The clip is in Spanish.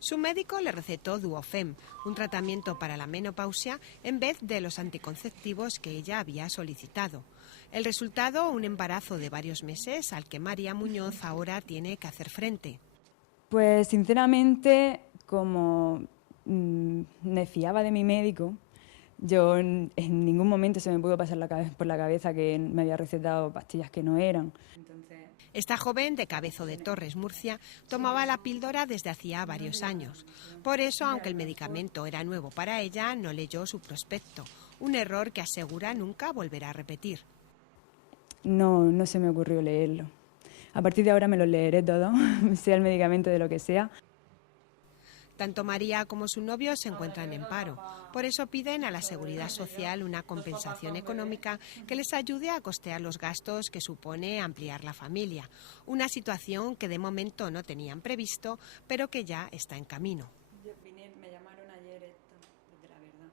Su médico le recetó Duofem, un tratamiento para la menopausia, en vez de los anticonceptivos que ella había solicitado. El resultado, un embarazo de varios meses al que María Muñoz ahora tiene que hacer frente. Pues sinceramente, como me fiaba de mi médico, yo en ningún momento se me pudo pasar por la cabeza que me había recetado pastillas que no eran. Esta joven de Cabezo de Torres, Murcia, tomaba la píldora desde hacía varios años. Por eso, aunque el medicamento era nuevo para ella, no leyó su prospecto, un error que asegura nunca volverá a repetir. No se me ocurrió leerlo. A partir de ahora me lo leeré todo, sea el medicamento de lo que sea. Tanto María como su novio se encuentran en paro. Por eso piden a la Seguridad Social una compensación económica que les ayude a costear los gastos que supone ampliar la familia. Una situación que de momento no tenían previsto, pero que ya está en camino. Me llamaron ayer, desde La Verdad.